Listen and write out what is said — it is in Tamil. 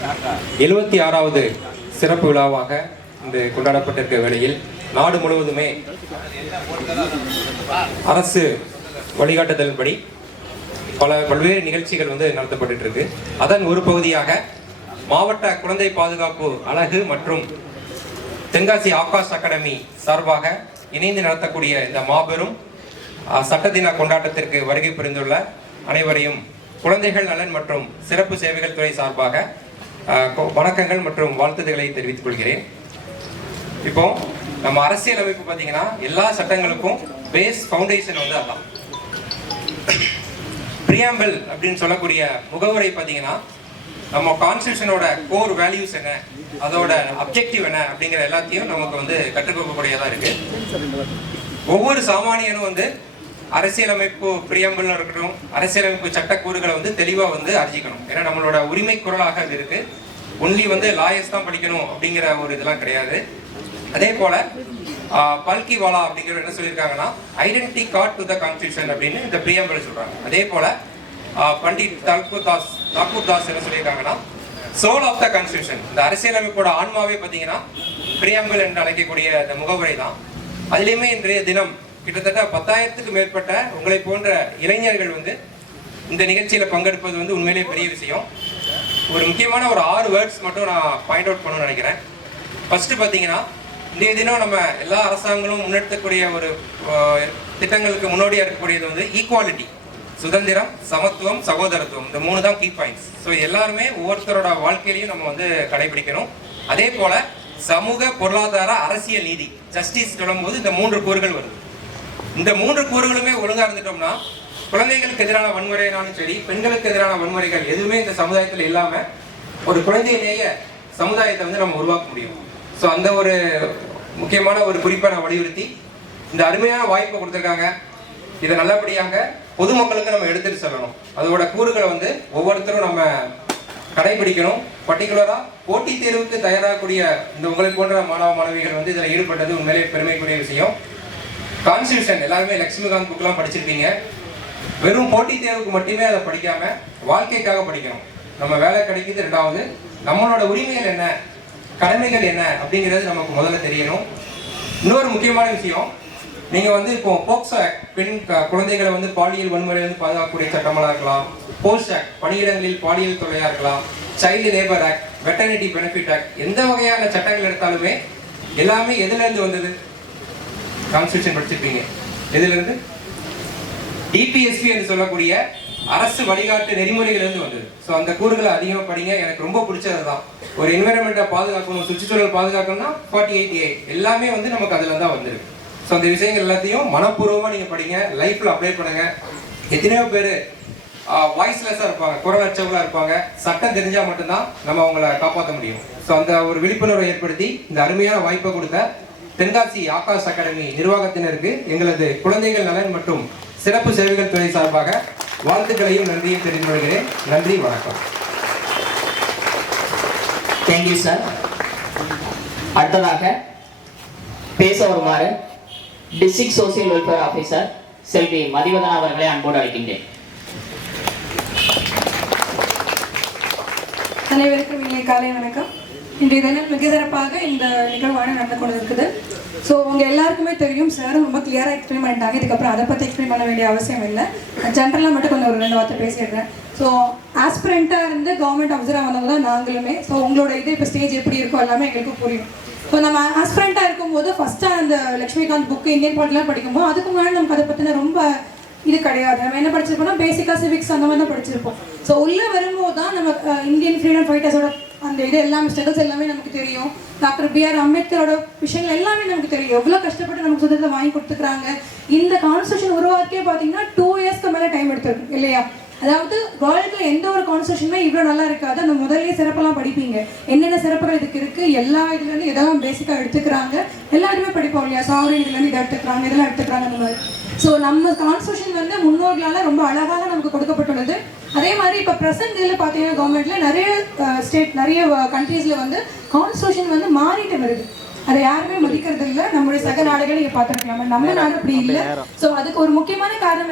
76வது சிறப்பு விழாவாக இந்த கொண்டாடப்பட்டிருக்க வேளையில் நாடு முழுவதுமே அரசு வழிகாட்டுதலின்படி பல்வேறு நிகழ்ச்சிகள் நடத்தப்பட்டு இருக்கு. அதன் ஒரு பகுதியாக மாவட்ட குழந்தை பாதுகாப்பு அலகு மற்றும் தென்காசி ஆகாஷ் அகாடமி சார்பாக இணைந்து நடத்தக்கூடிய இந்த மாபெரும் சட்ட தின கொண்டாட்டத்திற்கு வருகை புரிந்துள்ள அனைவரையும் குழந்தைகள் நலன் மற்றும் சிறப்பு சேவைகள் துறை சார்பாக வணக்கங்கள் மற்றும் வாழ்த்துக்களை தெரிவித்துக் கொள்கிறேன். இப்போ நம்ம அரசியல் அமைப்பு பார்த்தீங்கன்னா எல்லா சட்டங்களுக்கும் பேஸ் ஃபவுண்டேஷன் அதான். பிரியாம்பிள் அப்படின்னு சொல்லக்கூடிய முகவுரை பார்த்தீங்கன்னா நம்ம கான்ஸ்டிடியூஷனோட கோர் வேல்யூஸ் என்ன, அதோட அப்ஜெக்டிவ் என்ன அப்படிங்கிற எல்லாத்தையும் நமக்கு கற்றுக் கொடுக்கக்கூடியதா இருக்கு. ஒவ்வொரு சாமானியனும் அரசியலமைப்பு பிரியாம்பிள் இருக்கட்டும், அரசியலமைப்பு சட்டக்கூறுகளை தெளிவா அறிஞ்சிக்கணும். ஏன்னா நம்மளோட உரிமை குரலாக அது இருக்கு. ஒன்லி லாயர்ஸ் தான் படிக்கணும் அப்படிங்கிற ஒரு இதெல்லாம் கிடையாது. அதே போல பல்கிவாலா அப்படிங்கிற என்ன சொல்லியிருக்காங்கன்னா identity card to the constitution அப்படின்னு இந்த பிரியாம்பிள் சொல்றாங்க. அதே போல பண்டிட் தாக்கூர் தாஸ் என்ன சொல்லியிருக்காங்கன்னா சோல் ஆஃப் த கான்ஸ்டிடியூஷன், இந்த அரசியலமைப்போட ஆன்மாவே பார்த்தீங்கன்னா பிரியாம்பிள் என்று அழைக்கக்கூடிய இந்த முகவுரை தான். அதுலேயுமே இன்றைய தினம் கிட்டத்தட்ட 10,000க்கு மேற்பட்ட உங்களை போன்ற இளைஞர்கள் இந்த நிகழ்ச்சியில பங்கெடுப்பது உண்மையிலேயே பெரிய விஷயம். ஒரு முக்கியமான ஒரு 6 வேர்ட்ஸ் மட்டும் நான் பாயிண்ட் அவுட் பண்ணணும்னு நினைக்கிறேன். ஃபர்ஸ்ட் பார்த்தீங்கன்னா இன்றைய தினம் நம்ம எல்லா அரசாங்கங்களும் முன்னெடுத்தக்கூடிய ஒரு திட்டங்களுக்கு முன்னோடியாக இருக்கக்கூடியது ஈக்குவாலிட்டி, சுதந்திரம், சமத்துவம், சகோதரத்துவம். இந்த 3 தான் கீ பாயிண்ட்ஸ். ஸோ எல்லாருமே ஒவ்வொருத்தரோட வாழ்க்கையிலையும் நம்ம கடைபிடிக்கணும். அதே போல சமூக, பொருளாதார, அரசியல் நீதி, ஜஸ்டிஸ் சொல்லும்போது இந்த 3 கூறுகள் வருது. இந்த 3 கூறுகளுமே ஒழுங்கா இருந்துட்டோம்னா குழந்தைகளுக்கு எதிரான வன்முறைனாலும் சரி, பெண்களுக்கு எதிரான வன்முறைகள் எதுவுமே இந்த சமுதாயத்தில் இல்லாம ஒரு குழந்தையிலேயே சமுதாயத்தை நம்ம உருவாக்க முடியும். ஸோ அந்த ஒரு முக்கியமான ஒரு குறிப்பை நான் வலியுறுத்தி இந்த அருமையான வாய்ப்பை கொடுத்துருக்காங்க. இதை நல்லபடியாக பொதுமக்களுக்கு நம்ம எடுத்துட்டு செல்லணும். அதோட கூறுகளை ஒவ்வொருத்தரும் நம்ம கடைபிடிக்கணும். பர்டிகுலரா போட்டித் தேர்வுக்கு தயாராகக்கூடிய இந்த உங்களை போன்ற மாணவ மாணவிகள் இதில் ஈடுபட்டது உண்மையிலே பெருமைக்குரிய விஷயம். கான்ஸ்டிடியூஷன் எல்லாருமே லட்சுமிகாந்த் புக்கெல்லாம் படிச்சிருப்பீங்க. வெறும் போட்டித் தேர்வுக்கு மட்டுமே அதை படிக்காம வாழ்க்கைக்காக படிக்கணும். நம்ம வேலை கிடைக்குது, 2வது நம்மளோட உரிமைகள் என்ன, கடமைகள் என்ன அப்படிங்கிறது நமக்கு முதல்ல தெரியணும். இன்னொரு முக்கியமான விஷயம், நீங்க இப்போ போக்சோ ஆக்ட், பெண் குழந்தைகளை பாலியல் வன்முறையிலிருந்து பாதுகாக்கக்கூடிய சட்டமாக இருக்கலாம், போஸ்ட் ஆக்ட், பணியிடங்களில் பாலியல் தொல்லையா இருக்கலாம், child labour act, maternity benefit act, எந்த வகையான சட்டங்கள் எடுத்தாலுமே எல்லாமே எதுல இருந்து வந்தது? கான்ஸ்டிடியூஷன் படிச்சிருப்பீங்க. எதுல இருந்து? டிபிஎஸ்பி என்று சொல்லக்கூடிய அரசு வழிகாட்டு நெறிமுறைகள் இருந்து வந்தது. ஸோ அந்த கூறுகளை அதிகமாக படிங்க. எனக்கு ரொம்ப பிடிச்சது தான். ஒரு என்விரான்மெண்ட்டை பாதுகாக்கணும், சுற்றுச்சூழல் பாதுகாக்கணும்னா 48A எல்லாமே நமக்கு அதுல தான் வந்துருக்கு. ஸோ அந்த விஷயங்கள் எல்லாத்தையும் மனப்பூர்வமாக நீங்கள் படிங்க, லைஃப்பில் அப்ளை பண்ணுங்க. எத்தனையோ பேர் வாய்ஸ்லெஸ்ஸாக இருப்பாங்க, குரலற்றவர்களாக இருப்பாங்க. சட்டம் தெரிஞ்சால் மட்டும்தான் நம்ம அவங்கள காப்பாற்ற முடியும். ஸோ அந்த ஒரு விழிப்புணர்வை ஏற்படுத்தி இந்த அருமையான வாய்ப்பை கொடுத்த தென்காசி ஆகாஷ் அகாடமி நிர்வாகத்தினருக்கு எங்களது குழந்தைகள் நலன் மற்றும் சிறப்பு சேவைகள் துறை சார்பாக வாழ்த்துக்களையும் நன்றியும் தெரிந்து கொள்கிறேன். நன்றி, வணக்கம். Thank you sir. அடுத்ததாக பேச வருமாறு டிஸ்ட்ரிக்ட் சோசியல் வெல்ஃபேர் ஆஃபீஸர் செல்வி மதிவதனா அவர்களை அன்போடு அழைக்கின்றேன். அனைவருக்கும் இனிய காலை வணக்கம். இன்றைய தினம் மிக சிறப்பாக இந்த நிகழ்வான நடந்து கொண்டு இருக்குது. ஸோ உங்கள் எல்லாருக்குமே தெரியும், சாரும் ரொம்ப கிளியராக எக்ஸ்பிளைன் பண்ணிட்டாங்க. இதுக்கப்புறம் அதை பற்றி எக்ஸ்பிளைன் பண்ண வேண்டிய அவசியம் இல்லை. ஜென்ரலாக மட்டும் கொஞ்சம் ஒரு 2 வார்த்தை பேசிடுறேன். ஸோ ஆஸ்பிரண்ட்டாக இருந்து கவர்மெண்ட் ஆஃபீஸராக வந்தவங்க தான் நாங்களுமே. ஸோ உங்களோட இது இப்போ ஸ்டேஜ் எப்படி இருக்கோ எல்லாமே எங்களுக்கு புரியும். இப்போ நம்ம ஆஸ்பிரண்ட்டாக இருக்கும்போது ஃபஸ்ட்டாக அந்த லட்சுமிகாந்த் புக்கு இந்தியன் பாலிட்டிலாம் படிக்கும்போது அதுக்கு முன்னாடி நமக்கு அதை பற்றின ரொம்ப இது கிடையாது. நம்ம என்ன படிச்சிருப்போம்னா பேசிக்காக சிவிக்ஸ் அந்த மாதிரி தான் படிச்சிருப்போம். ஸோ உள்ளே வரும்போது தான் நம்ம இந்தியன் ஃப்ரீடம் ஃபைட்டர்ஸோட அந்த இது எல்லாமே ஸ்ட்ரகிள்ஸ் எல்லாமே நமக்கு தெரியும். Doctor B.R. அம்பேத்கரோட விஷயங்கள் எல்லாமே நமக்கு தெரியும். எவ்வளோ கஷ்டப்பட்டு நமக்கு சுதந்திரத்தை வாங்கி கொடுத்துக்கிறாங்க. இந்த கான்ஸ்டியூஷன் உருவாக்கே பார்த்தீங்கன்னா 2 இயர்ஸ்க்கு மேலே டைம் எடுத்துருக்கு இல்லையா? அதாவது வேர்ல்டில் எந்த ஒரு கான்ஸ்டியூஷனுமே இவ்வளோ நல்லா இருக்காது. அந்த முதல்ல சிறப்பெல்லாம் படிப்பீங்க, என்னென்ன சிறப்புகள் இதுக்கு இருக்குது, எல்லா இதுலேருந்து இதெல்லாம் பேசிக்காக எடுத்துக்கிறாங்க. எல்லாருமே படிப்போம் இல்லையா? சாவரின் இதுலேருந்து இதை எடுத்துக்கிறாங்க, இதெல்லாம் எடுத்துக்கிறாங்க அந்த மாதிரி. ஸோ நம்ம கான்ஸ்டியூஷன் முன்னோர்களால் ரொம்ப அழகாக நமக்கு கொடுக்கப்பட்டுள்ளது. அதே மாதிரி இப்போ ப்ரெசென்ட் இதில் பார்த்தீங்கன்னா கவர்மெண்ட்டில் நிறைய ஸ்டேட் நிறைய கண்ட்ரீஸில் கான்ஸ்டியூஷன் மாறிட்டு வருது. அதை யாருமே மதிக்கிறது இல்லை. நம்மளுடைய சக நாடுகளை நீங்கள் பார்த்துருக்கலாம், நம்ம நாடு அப்படி இல்லை. ஸோ அதுக்கு ஒரு முக்கியமான காரணம்